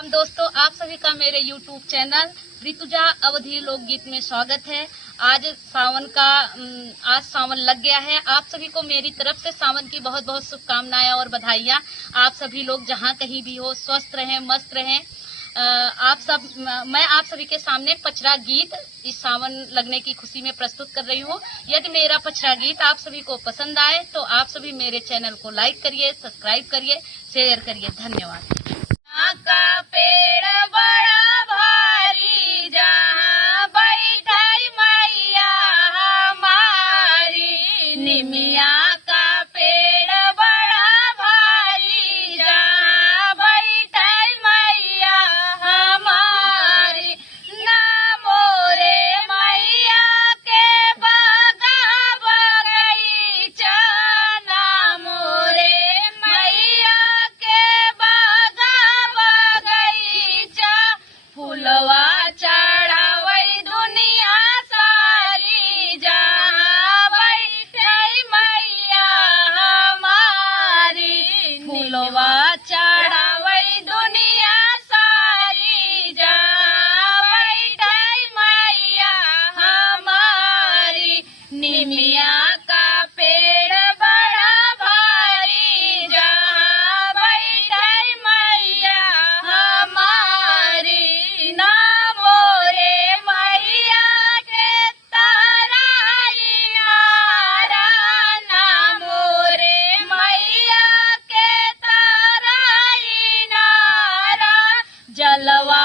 हम दोस्तों, आप सभी का मेरे YouTube चैनल ऋतुजा अवधी लोकगीत में स्वागत है। आज सावन लग गया है। आप सभी को मेरी तरफ से सावन की बहुत बहुत शुभकामनाएं और बधाइयाँ। आप सभी लोग जहां कहीं भी हो स्वस्थ रहें, मस्त रहें। मैं आप सभी के सामने पचरा गीत इस सावन लगने की खुशी में प्रस्तुत कर रही हूँ। यदि मेरा पचरा गीत आप सभी को पसंद आए तो आप सभी मेरे चैनल को लाइक करिए, सब्सक्राइब करिए, शेयर करिए। धन्यवाद। का पेड़ बड़ा भारी, जहाँ बैठाई मैया हमारी। निमिया का पेड़ बड़ा भारी, जहाँ बैठाई मैया हमारी। ना मोरे मैया के बगा बगीचा, ना मोरे मैया के बगा बगीचा। फुलवा चढ़ावई दुनिया सारी, जहाँ बैठई मैया हमारी। फुलवा चढ़ावई दुनिया सारी, जहाँ बैठई मैया हमारी। निमिया का पेड़ बड़ा भारी, जहाँ बैठई मैया हमारी। ना मोरे मैया के ताराई नारा, ना मोरे मैया के ताराई नारा। जलवा